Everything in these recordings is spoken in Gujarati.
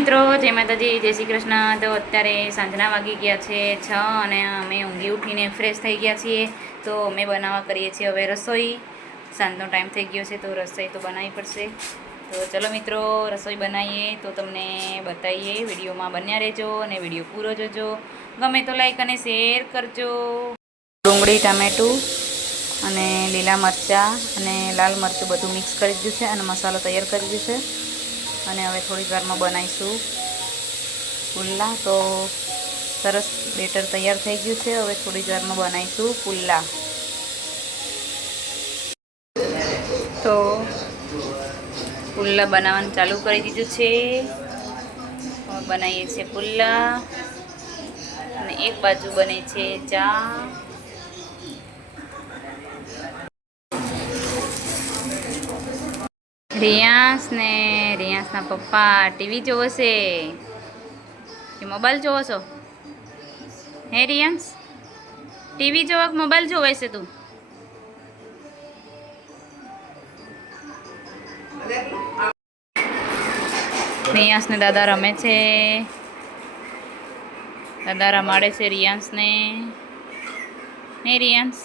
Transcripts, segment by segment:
મિત્રો જય માતાજી, જય શ્રી કૃષ્ણ। તો અત્યારે સાંજના વાગી ગયા છે 6 અને અમે ઊંઘી ઉઠીને ફ્રેશ થઈ ગયા છીએ। તો અમે બનાવવા કરીએ છીએ હવે રસોઈ। સાંજનો ટાઈમ થઈ ગયો છે તો રસોઈ તો બનાવવી પડશે। તો ચલો મિત્રો રસોઈ બનાવીએ તો તમને બતાવીએ। વિડીયોમાં બન્યા રહેજો અને વિડીયો પૂરો જોજો। ગમે તો લાઈક અને શેર કરજો। ડુંગળી, ટામેટું અને લીલા મરચાં અને લાલ મરચું બધું મિક્સ કરી દીધું છે અને મસાલો તૈયાર કરી દીધો છે। અને હવે થોડી વારમાં બનાવીશું પુલ્લા। તો સરસ બેટર તૈયાર થઈ ગયું છે। હવે થોડી વારમાં બનાવીશું પુલ્લા। તો પુલ્લા બનાવવાનું ચાલુ કરી દીધું છે। બનાવીએ છીએ પુલ્લા અને એક બાજુ બને છે ચા। રિયાંશના પપ્પા ટીવી જોવે છે કે મોબાઈલ જોવો છો? હે રિયાંશ, ટીવી જોવા કે મોબાઈલ જોવે છે તું? રિયાંશને દાદા રમે છે। દાદા રમાડે છે રિયાંશને। ને રિયાંશ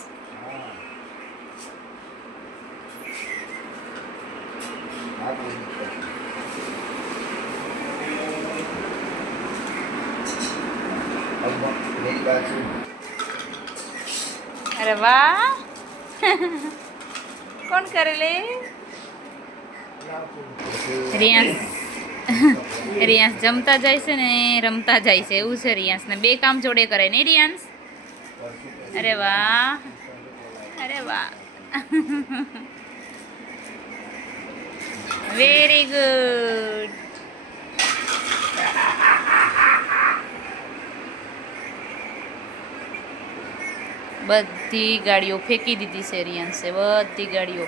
अरे वाह कौन करे ले? रियांश जमता जाए से ने रमता जाए से एवं से। रियांश ने बे काम जोड़े करे नहीं रियांश? अरे वाह, अरे वाह वेरी गुड। બધી ગાડીઓ ફેંકી દીધી છે રિયાંશે। બધી ગાડીઓ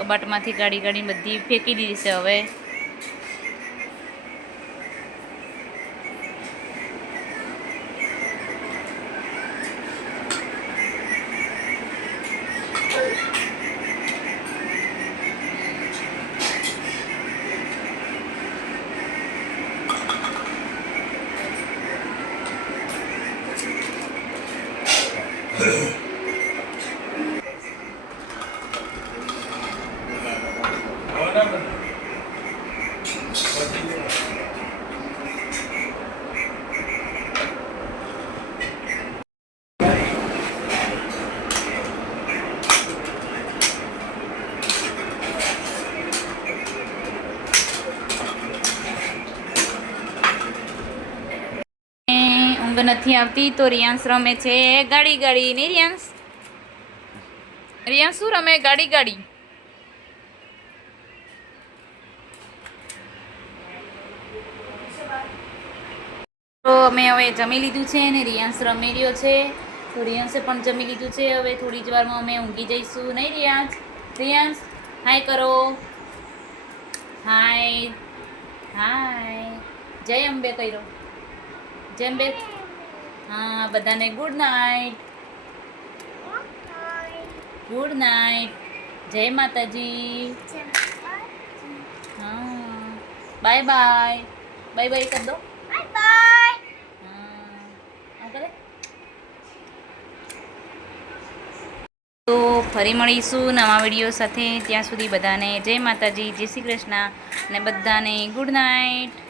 કબાટમાંથી ગાડી બધી ફેંકી દીધી છે। હવે ઊંઘ નથી આવતી તો રિયાંશ રમે છે ગાડી। નહીં રિયાંશ? રિયાંશ શું રમે? ગાડી। તો અમે હવે જમી લીધું છે ને રિયાંશ રમી રહ્યો છે। તો રિયાંશે પણ જમી લીધું છે। હવે થોડી જ વારમાં અમે ઊંઘી જઈશું। નહીં રિયાંશ? રિયાંશ હાય કરો, હાય હાય, જય અંબે કર્યો, જય અંબે। हाँ बधाने गुड नाइट, गुड नाइट, जय माताजी। हाँ बाय बाय, बाय बाय कर दो, बाय बाय। हाँ करे तो फरी મળીશું નવા વિડીયો સાથે। ત્યાં સુધી બધાને જય માતાજી, જય શ્રી કૃષ્ણ અને બધાને ગુડ નાઇટ।